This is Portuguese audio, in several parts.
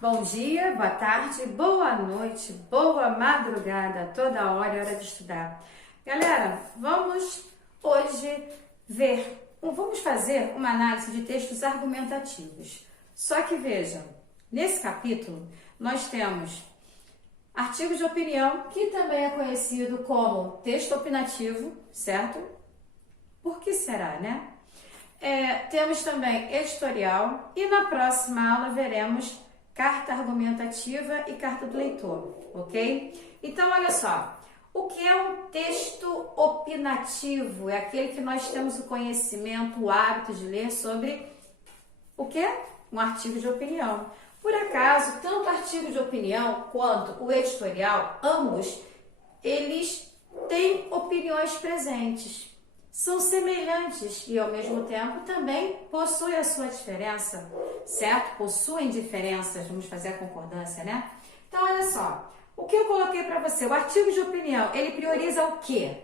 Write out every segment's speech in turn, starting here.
Bom dia, boa tarde, boa noite, boa madrugada, toda hora é hora de estudar. Galera, vamos hoje vamos fazer uma análise de textos argumentativos. Só que vejam, nesse capítulo nós temos artigos de opinião, que também é conhecido como texto opinativo, certo? Por que será, né? Temos também editorial e na próxima aula veremos carta argumentativa e carta do leitor, ok? Então, olha só, o que é um texto opinativo? É aquele que nós temos o conhecimento, o hábito de ler sobre o que? Um artigo de opinião. Por acaso, tanto o artigo de opinião quanto o editorial, ambos, eles têm opiniões presentes. São semelhantes e, ao mesmo tempo, também possuem a sua diferença, certo? Possuem diferenças, vamos fazer a concordância, né? Então, olha só, o que eu coloquei para você? O artigo de opinião, ele prioriza o quê?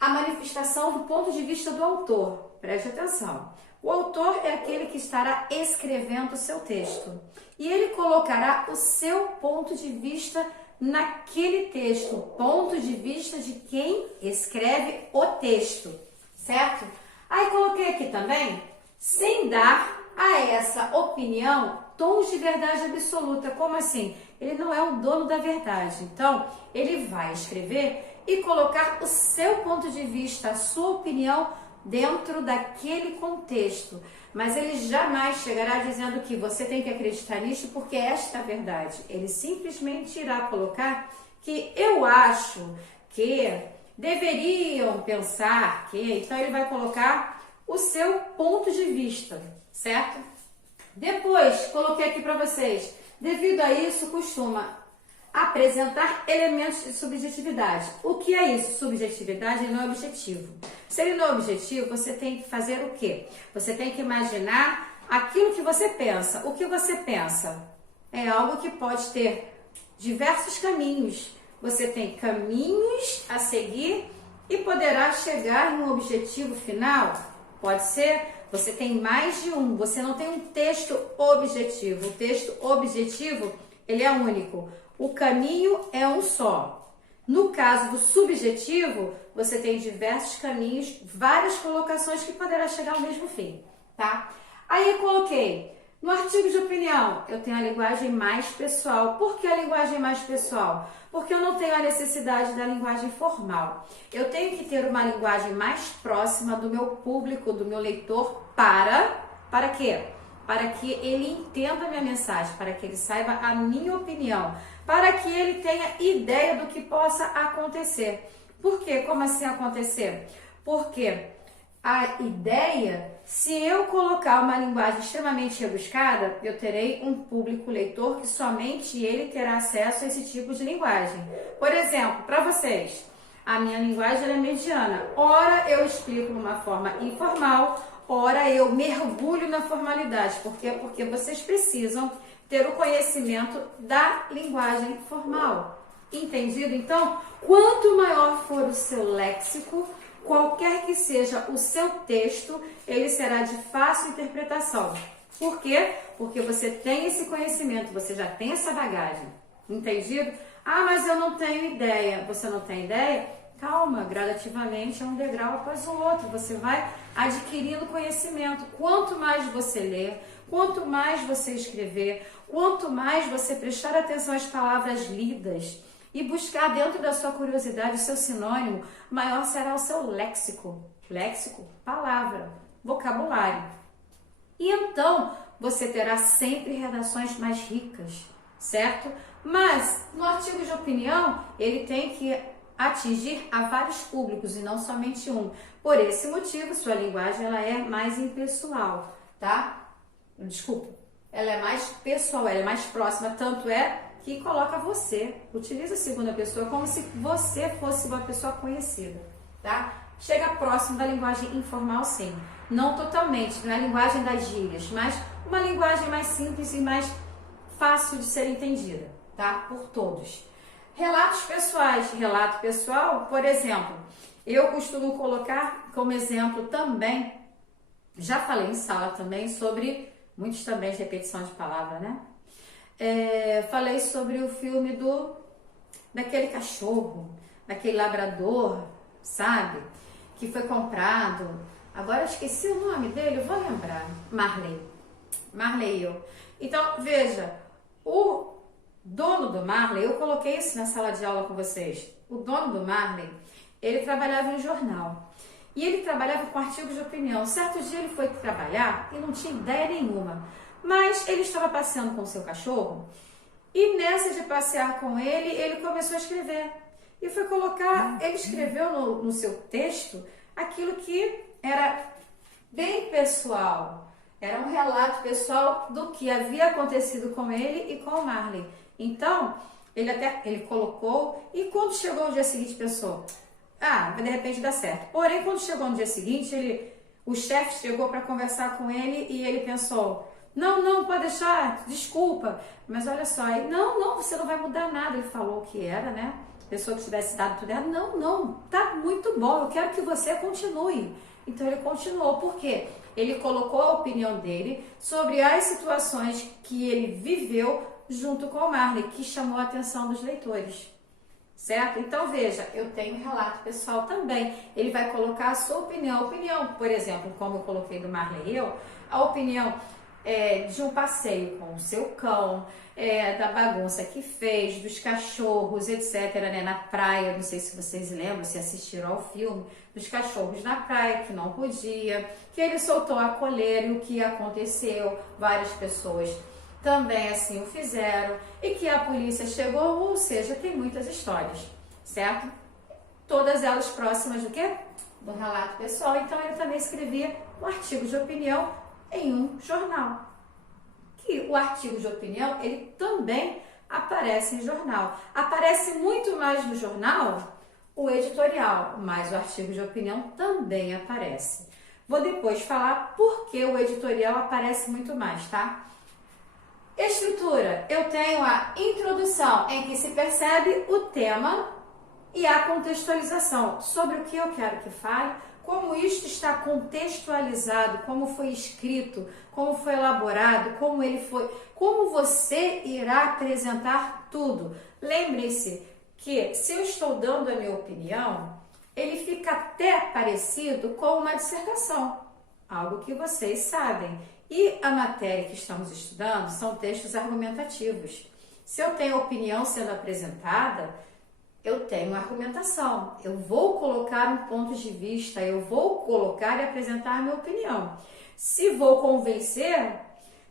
A manifestação do ponto de vista do autor. Preste atenção. O autor é aquele que estará escrevendo o seu texto e ele colocará o seu ponto de vista naquele texto, ponto de vista de quem escreve o texto, certo? Aí coloquei aqui também, sem dar a essa opinião tons de verdade absoluta. Como assim? Ele não é o dono da verdade. Então, ele vai escrever e colocar o seu ponto de vista, a sua opinião dentro daquele contexto. Mas ele jamais chegará dizendo que você tem que acreditar nisso porque esta é a verdade. Ele simplesmente irá colocar que eu acho que deveriam pensar que... Então, ele vai colocar o seu ponto de vista, certo? Depois, coloquei aqui para vocês, devido a isso, costuma apresentar elementos de subjetividade. O que é isso? Subjetividade não é objetivo. Se ele não é objetivo, você tem que fazer o quê? Você tem que imaginar aquilo que você pensa. O que você pensa é algo que pode ter diversos caminhos. Você tem caminhos a seguir e poderá chegar em um objetivo final. Pode ser, você tem mais de um. Você não tem um texto objetivo. O texto objetivo, ele é único. O caminho é um só. No caso do subjetivo, você tem diversos caminhos, várias colocações que poderá chegar ao mesmo fim, tá? Aí eu coloquei, no artigo de opinião, eu tenho a linguagem mais pessoal. Por que a linguagem mais pessoal? Porque eu não tenho a necessidade da linguagem formal. Eu tenho que ter uma linguagem mais próxima do meu público, do meu leitor, para quê? Para que ele entenda a minha mensagem, para que ele saiba a minha opinião, para que ele tenha ideia do que possa acontecer. Por quê? Como assim acontecer? Porque a ideia, se eu colocar uma linguagem extremamente rebuscada, eu terei um público leitor que somente ele terá acesso a esse tipo de linguagem. Por exemplo, para vocês, a minha linguagem é mediana. Ora eu explico de uma forma informal, ora eu mergulho na formalidade. Por quê? Porque vocês precisam ter o conhecimento da linguagem formal. Entendido? Então, quanto maior for o seu léxico, qualquer que seja o seu texto, ele será de fácil interpretação. Por quê? Porque você tem esse conhecimento, você já tem essa bagagem. Entendido? Ah, mas eu não tenho ideia. Você não tem ideia? Calma, gradativamente é um degrau após o outro. Você vai adquirindo conhecimento. Quanto mais você ler, quanto mais você escrever, quanto mais você prestar atenção às palavras lidas e buscar dentro da sua curiosidade o seu sinônimo, maior será o seu léxico. Léxico, palavra, vocabulário. E então, você terá sempre redações mais ricas, certo? Mas, no artigo de opinião, ele tem que atingir a vários públicos e não somente um. Por esse motivo, sua linguagem ela é mais impessoal, tá? Desculpa, ela é mais pessoal, ela é mais próxima, tanto é que coloca você, utiliza a segunda pessoa como se você fosse uma pessoa conhecida, tá? Chega próximo da linguagem informal, sim. Não totalmente, não é a linguagem das gírias, mas uma linguagem mais simples e mais fácil de ser entendida, tá? Por todos. Relatos pessoais. Relato pessoal, por exemplo, eu costumo colocar como exemplo também, já falei em sala também sobre, muitos também de repetição de palavra, né? falei sobre o filme daquele cachorro, daquele labrador, sabe? Que foi comprado. Agora eu esqueci o nome dele, eu vou lembrar. Marley eu. Então, veja, o dono do Marley, eu coloquei isso na sala de aula com vocês. O dono do Marley, ele trabalhava em jornal. E ele trabalhava com artigos de opinião. Certo dia ele foi trabalhar e não tinha ideia nenhuma. Mas ele estava passeando com o seu cachorro e nessa de passear com ele, ele começou a escrever. E foi colocar, ele escreveu no seu texto aquilo que era bem pessoal. Era um relato pessoal do que havia acontecido com ele e com o Marley. Então, ele colocou e quando chegou o dia seguinte pensou, de repente dá certo. Porém, quando chegou no dia seguinte, o chefe chegou para conversar com ele e ele pensou, não, pode deixar, desculpa. Mas olha só, não, você não vai mudar nada. Ele falou o que era, né? Pessoa que tivesse dado tudo errado. Não, tá muito bom, eu quero que você continue. Então ele continuou, por quê? Ele colocou a opinião dele sobre as situações que ele viveu junto com o Marley, que chamou a atenção dos leitores. Certo? Então veja, eu tenho relato pessoal também. Ele vai colocar a sua opinião. A opinião, por exemplo, como eu coloquei do Marley e eu, a opinião de um passeio com o seu cão, da bagunça que fez, dos cachorros, etc., né, na praia, não sei se vocês lembram, se assistiram ao filme, dos cachorros na praia, que não podia, que ele soltou a coleira e o que aconteceu, várias pessoas também assim o fizeram, e que a polícia chegou, ou seja, tem muitas histórias, certo? Todas elas próximas do quê? Do relato pessoal. Então ele também escrevia um artigo de opinião em um jornal. Que o artigo de opinião, ele também aparece em jornal. Aparece muito mais no jornal o editorial, mas o artigo de opinião também aparece. Vou depois falar por que o editorial aparece muito mais, tá? Estrutura, eu tenho a introdução em que se percebe o tema e a contextualização sobre o que eu quero que fale, como isto está contextualizado, como foi escrito, como foi elaborado, como você irá apresentar tudo. Lembre-se que se eu estou dando a minha opinião, ele fica até parecido com uma dissertação, algo que vocês sabem. E a matéria que estamos estudando são textos argumentativos. Se eu tenho opinião sendo apresentada, eu tenho argumentação. Eu vou colocar um ponto de vista, eu vou colocar e apresentar a minha opinião. Se vou convencer,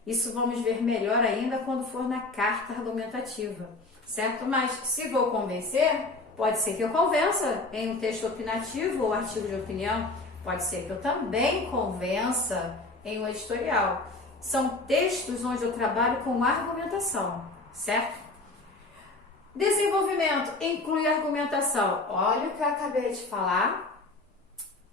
isso vamos ver melhor ainda quando for na carta argumentativa, certo? Mas se vou convencer, pode ser que eu convença em um texto opinativo ou artigo de opinião, pode ser que eu também convença em um editorial. São textos onde eu trabalho com argumentação, certo? Desenvolvimento inclui argumentação. Olha o que eu acabei de falar.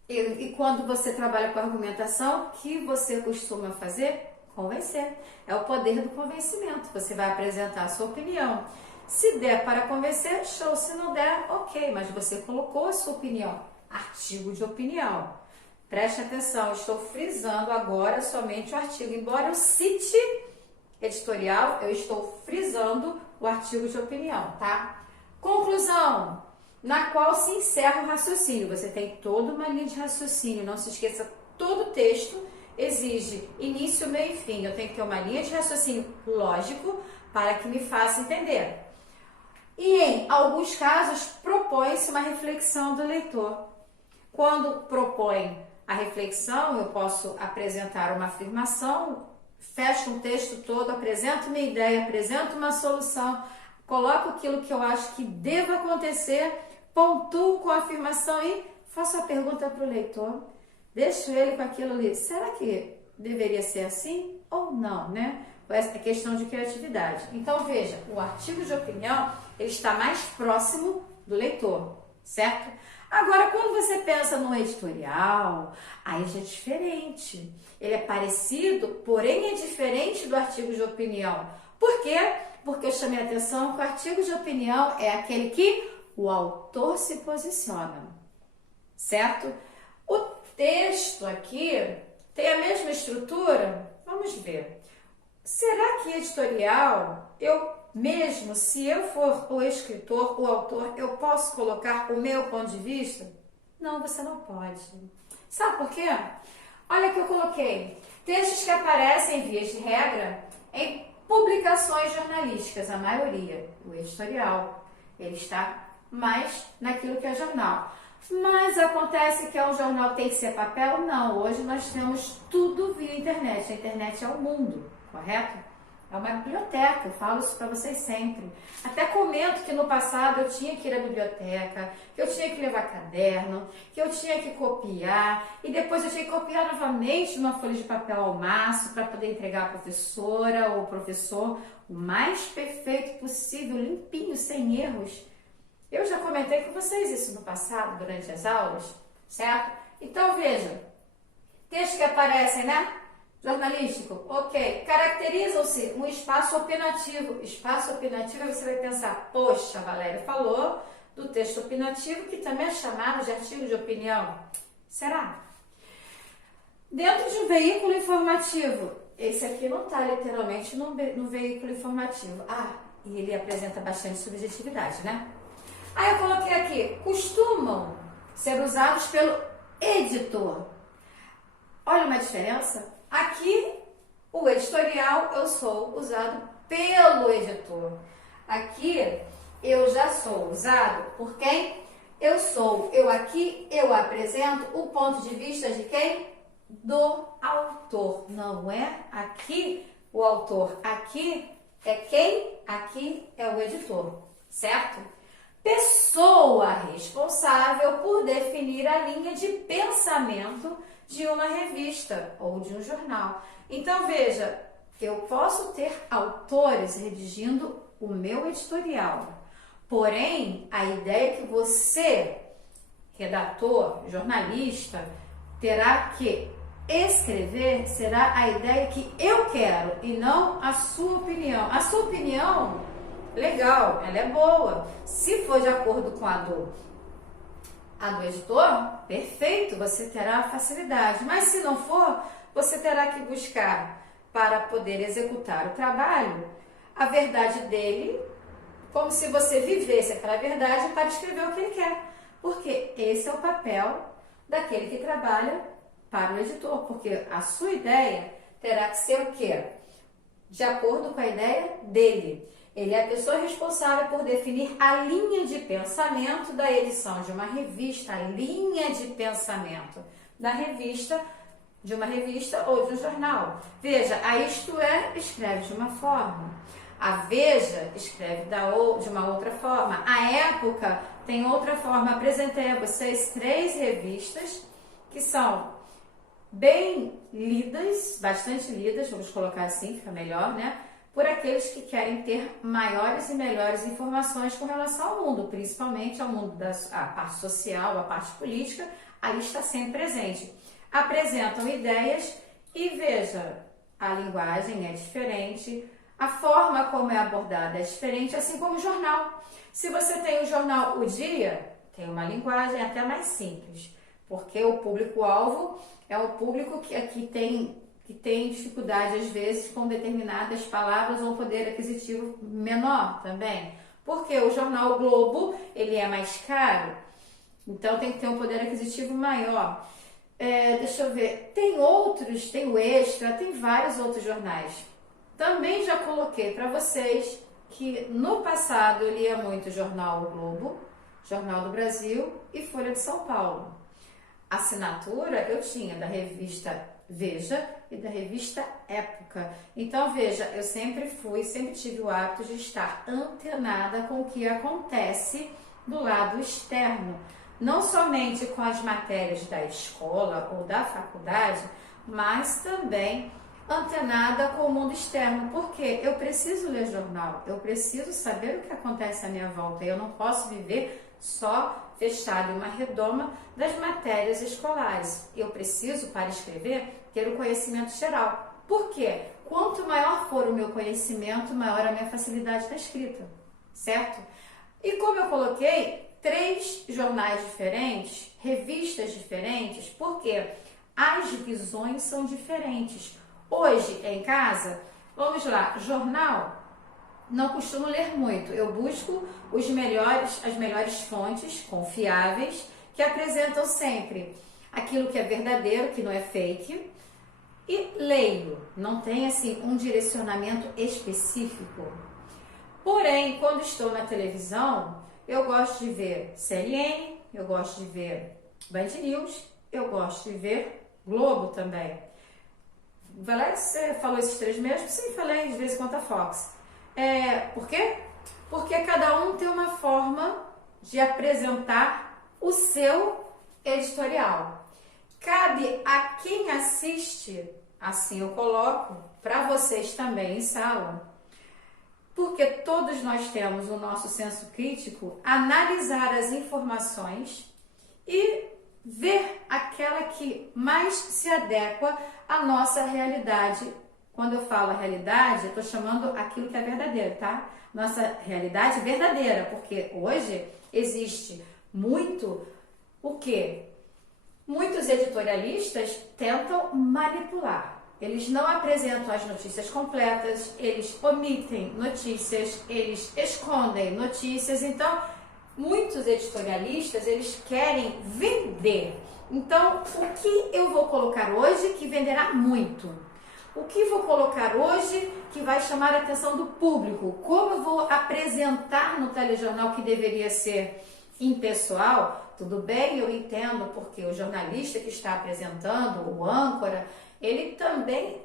E quando você trabalha com argumentação, o que você costuma fazer? Convencer. É o poder do convencimento. Você vai apresentar a sua opinião. Se der para convencer, show. Se não der, ok. Mas você colocou a sua opinião. Artigo de opinião. Preste atenção, estou frisando agora somente o artigo. Embora eu cite editorial, eu estou frisando o artigo de opinião, tá? Conclusão, na qual se encerra o raciocínio. Você tem toda uma linha de raciocínio, não se esqueça, todo texto exige início, meio e fim. Eu tenho que ter uma linha de raciocínio lógico para que me faça entender. E em alguns casos, propõe-se uma reflexão do leitor. Quando propõe a reflexão, eu posso apresentar uma afirmação, fecho um texto todo, apresento minha ideia, apresento uma solução, coloco aquilo que eu acho que deva acontecer, pontuo com a afirmação e faço a pergunta para o leitor, deixo ele com aquilo ali, será que deveria ser assim ou não, né? Essa é questão de criatividade. Então veja, o artigo de opinião, ele está mais próximo do leitor, certo? Agora, quando você pensa no editorial, aí já é diferente. Ele é parecido, porém é diferente do artigo de opinião. Por quê? Porque eu chamei a atenção que o artigo de opinião é aquele que o autor se posiciona, certo? O texto aqui tem a mesma estrutura? Vamos ver. será que editorial, se eu for o escritor, o autor, eu posso colocar o meu ponto de vista? Não, você não pode. Sabe por quê? Olha que eu coloquei. Textos que aparecem, via de regra, em publicações jornalísticas, a maioria. O editorial, ele está mais naquilo que é jornal. Mas acontece que um jornal tem que ser papel? Não, hoje nós temos tudo via internet. A internet é o mundo, correto? É uma biblioteca, eu falo isso para vocês sempre. Até comento que no passado eu tinha que ir à biblioteca, que eu tinha que levar caderno, que eu tinha que copiar, e depois eu tinha que copiar novamente numa folha de papel ao maço para poder entregar à professora ou professor o mais perfeito possível, limpinho, sem erros. Eu já comentei com vocês isso no passado, durante as aulas, certo? Então veja, textos que aparecem, né? Jornalístico, ok. Caracterizam-se um espaço opinativo. Espaço opinativo, você vai pensar, poxa, Valéria falou do texto opinativo, que também é chamado de artigo de opinião. Será? Dentro de um veículo informativo, esse aqui não está literalmente no veículo informativo. E ele apresenta bastante subjetividade, né? Aí eu coloquei aqui, costumam ser usados pelo editor. Olha uma diferença. Aqui, o editorial, eu sou usado pelo editor. Aqui, eu já sou usado por quem? Eu apresento o ponto de vista de quem? Do autor. Não é aqui o autor. Aqui é quem? Aqui é o editor, certo? Pessoa responsável por definir a linha de pensamento de uma revista ou de um jornal. Então, veja, eu posso ter autores redigindo o meu editorial, porém, a ideia que você, redator, jornalista, terá que escrever será a ideia que eu quero e não a sua opinião. A sua opinião, legal, ela é boa, se for de acordo com a do editor, perfeito, você terá facilidade. Mas se não for, você terá que buscar, para poder executar o trabalho, a verdade dele, como se você vivesse aquela verdade para escrever o que ele quer. Porque esse é o papel daquele que trabalha para o editor. Porque a sua ideia terá que ser o quê? De acordo com a ideia dele. Ele é a pessoa responsável por definir a linha de pensamento da edição de uma revista, a linha de pensamento da revista, de uma revista ou de um jornal. Veja, a Isto É escreve de uma forma, a Veja escreve de uma outra forma, a Época tem outra forma. Apresentei a vocês 3 revistas que são bem lidas, bastante lidas, vamos colocar assim, fica melhor, né? Por aqueles que querem ter maiores e melhores informações com relação ao mundo, principalmente ao mundo da parte social, a parte política, aí está sempre presente. Apresentam ideias e veja, a linguagem é diferente, a forma como é abordada é diferente, assim como o jornal. Se você tem o jornal O Dia, tem uma linguagem até mais simples, porque o público-alvo é o público que aqui tem dificuldade, às vezes, com determinadas palavras ou um poder aquisitivo menor também. Porque o jornal o Globo, ele é mais caro, então tem que ter um poder aquisitivo maior. Deixa eu ver, tem outros, tem o Extra, tem vários outros jornais. Também já coloquei para vocês que no passado eu lia muito o jornal O Globo, Jornal do Brasil e Folha de São Paulo. Assinatura eu tinha da revista Veja e da revista Época. Então, veja, eu sempre tive o hábito de estar antenada com o que acontece do lado externo. Não somente com as matérias da escola ou da faculdade, mas também antenada com o mundo externo. Porque eu preciso ler jornal, eu preciso saber o que acontece à minha volta. Eu não posso viver só fechado em uma redoma das matérias escolares. Eu preciso, para escrever, ter o conhecimento geral. Por quê? Quanto maior for o meu conhecimento, maior a minha facilidade da escrita, certo? E como eu coloquei, 3 jornais diferentes, revistas diferentes, porque as visões são diferentes. Hoje, em casa, Vamos lá, jornal, não costumo ler muito. Eu busco as melhores fontes confiáveis que apresentam sempre aquilo que é verdadeiro, que não é fake, e leio. Não tem assim um direcionamento específico. Porém, quando estou na televisão, eu gosto de ver CNN, eu gosto de ver Band News, eu gosto de ver Globo também. Você falou esses 3 mesmo? Sim, falei de vez em quando a Fox. Por quê? Porque cada um tem uma forma de apresentar o seu editorial. Cabe a quem assiste, assim eu coloco, para vocês também em sala, porque todos nós temos o nosso senso crítico, analisar as informações e ver aquela que mais se adequa à nossa realidade. Quando eu falo realidade, eu estou chamando aquilo que é verdadeiro, tá? Nossa realidade verdadeira, porque hoje existe muito o quê? Muitos editorialistas tentam manipular. Eles não apresentam as notícias completas, eles omitem notícias, eles escondem notícias. Então, muitos editorialistas, eles querem vender. Então, o que eu vou colocar hoje que venderá muito? O que vou colocar hoje que vai chamar a atenção do público? Como eu vou apresentar no telejornal que deveria ser impessoal? Tudo bem, eu entendo, porque o jornalista que está apresentando, o âncora, ele também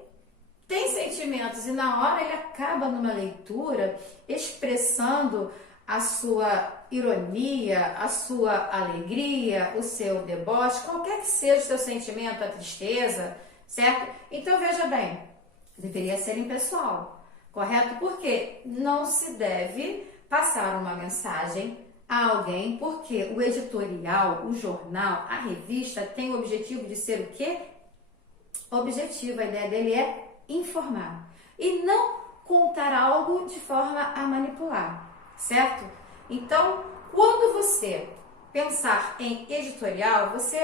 tem sentimentos e na hora ele acaba numa leitura expressando a sua ironia, a sua alegria, o seu deboche, qualquer que seja o seu sentimento, a tristeza, certo? Então veja bem, deveria ser impessoal, correto? Porque não se deve passar uma mensagem a alguém, porque o editorial, o jornal, a revista tem o objetivo de ser o quê? Objetivo, a ideia dele é informar e não contar algo de forma a manipular, certo? Então, quando você pensar em editorial, você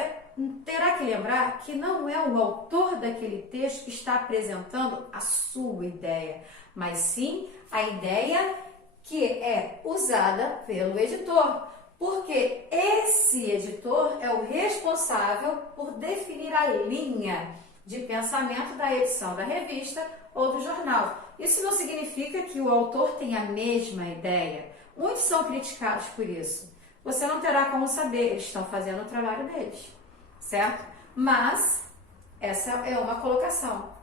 terá que lembrar que não é o autor daquele texto que está apresentando a sua ideia, mas sim a ideia que é usada pelo editor, porque esse editor é o responsável por definir a linha de pensamento da edição da revista ou do jornal. Isso não significa que o autor tenha a mesma ideia. Muitos são criticados por isso. Você não terá como saber, eles estão fazendo o trabalho deles, certo? Mas essa é uma colocação.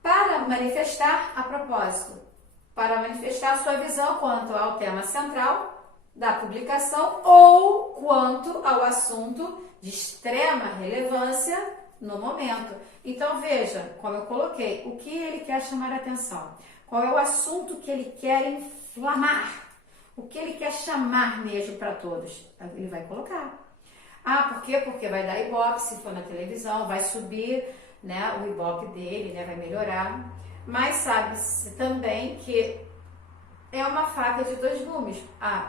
Para manifestar, a propósito, para manifestar a sua visão quanto ao tema central da publicação ou quanto ao assunto de extrema relevância no momento. Então veja, como eu coloquei, o que ele quer chamar a atenção, qual é o assunto que ele quer inflamar, o que ele quer chamar mesmo para todos, ele vai colocar. Por quê? Porque vai dar ibope, se for na televisão, vai subir, né, o ibope dele, né, vai melhorar, mas sabe-se também que é uma faca de 2 gumes.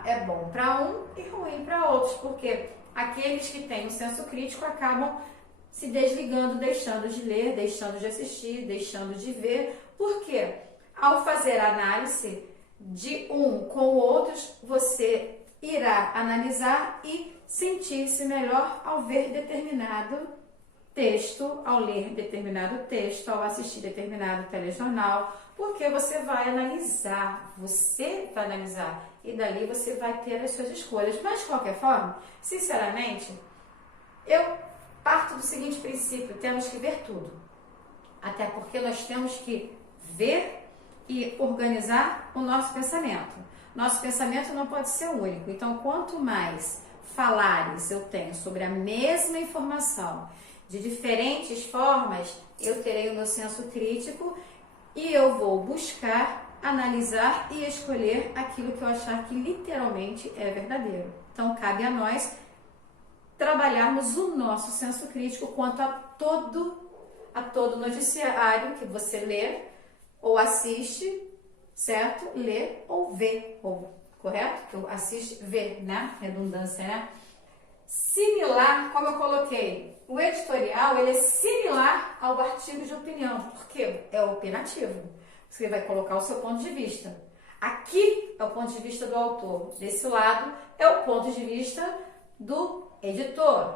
É bom para um e ruim para outros, porque aqueles que têm um senso crítico acabam se desligando, deixando de ler, deixando de assistir, deixando de ver. Por quê? Ao fazer a análise de um com outros, você irá analisar e sentir-se melhor ao ver determinado texto, ao ler determinado texto, ao assistir determinado telejornal, porque você vai analisar e dali você vai ter as suas escolhas. Mas de qualquer forma, sinceramente, eu parto do seguinte princípio: temos que ver tudo, até porque nós temos que ver e organizar o nosso pensamento. Nosso pensamento não pode ser único, então quanto mais falares eu tenho sobre a mesma informação de diferentes formas, eu terei o meu senso crítico e eu vou buscar, analisar e escolher aquilo que eu achar que literalmente é verdadeiro. Então cabe a nós trabalharmos o nosso senso crítico quanto a todo noticiário que você lê ou assiste, certo? Lê ou vê, correto? Que assiste, vê, né? Redundância, né? Similar, como eu coloquei, o editorial ele é similar ao artigo de opinião, porque é opinativo. Você vai colocar o seu ponto de vista. Aqui é o ponto de vista do autor. Desse lado é o ponto de vista do editor,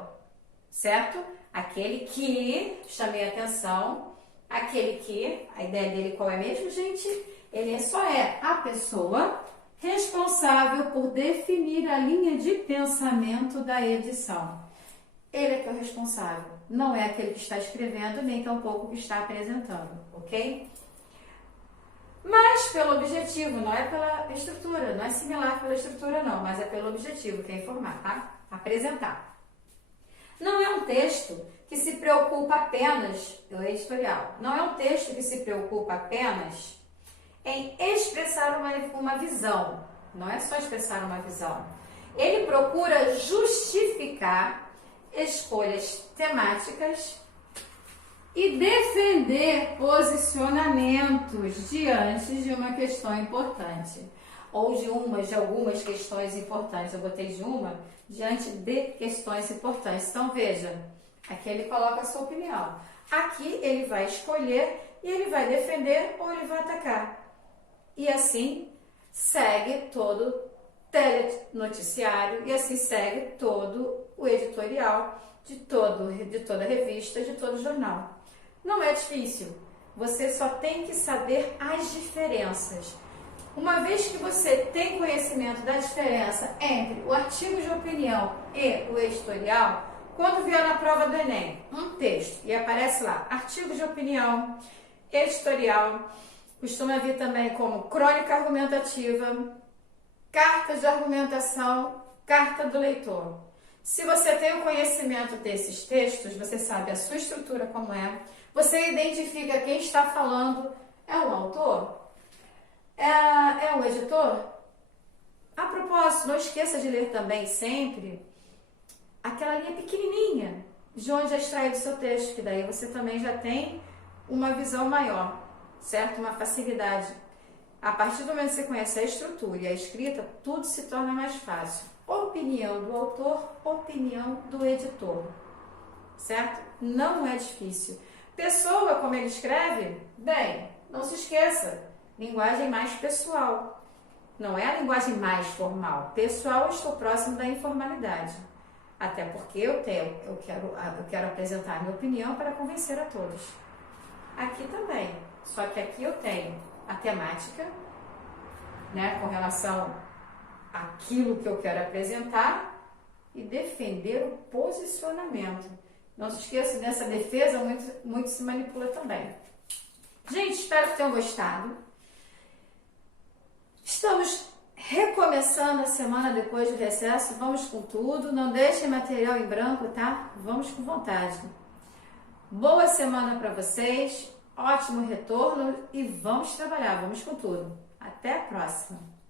certo? Aquele que, chamei a atenção, aquele que, a ideia dele qual é mesmo, gente? Ele só é a pessoa responsável por definir a linha de pensamento da edição. Ele é que é o responsável, não é aquele que está escrevendo, nem tampouco que está apresentando, ok? Mas pelo objetivo, não é pela estrutura, não é similar pela estrutura não, mas é pelo objetivo, que é informar, tá? Apresentar. Não é um texto que se preocupa apenas, o editorial, não é um texto que se preocupa apenas em expressar uma visão, não é só expressar uma visão. Ele procura justificar escolhas temáticas e defender posicionamentos diante de uma questão importante. Ou de algumas questões importantes. Eu botei de uma diante de questões importantes. Então, veja, aqui ele coloca a sua opinião. Aqui ele vai escolher e ele vai defender ou ele vai atacar. E assim segue todo o telenoticiário e assim segue todo o editorial de toda a revista, de todo o jornal. Não é difícil, você só tem que saber as diferenças. Uma vez que você tem conhecimento da diferença entre o artigo de opinião e o editorial, quando vier na prova do Enem um texto e aparece lá artigo de opinião, editorial, costuma vir também como crônica argumentativa, carta de argumentação, carta do leitor. Se você tem o conhecimento desses textos, você sabe a sua estrutura como é, você identifica quem está falando, é o autor? É o editor? A propósito, não esqueça de ler também sempre aquela linha pequenininha de onde é extraído o seu texto, que daí você também já tem uma visão maior, certo? Uma facilidade. A partir do momento que você conhece a estrutura e a escrita, tudo se torna mais fácil. Opinião do autor, opinião do editor, certo? Não é difícil. Pessoa, como ele escreve, bem, não se esqueça, linguagem mais pessoal. Não é a linguagem mais formal. Pessoal, eu estou próximo da informalidade. Até porque eu quero apresentar a minha opinião para convencer a todos. Aqui também, só que aqui eu tenho a temática, né, com relação àquilo que eu quero apresentar e defender o posicionamento. Não se esqueça, nessa defesa muito se manipula também. Gente, espero que tenham gostado. Estamos recomeçando a semana depois do recesso, vamos com tudo, não deixem material em branco, tá? Vamos com vontade. Boa semana para vocês, ótimo retorno e vamos trabalhar, vamos com tudo. Até a próxima!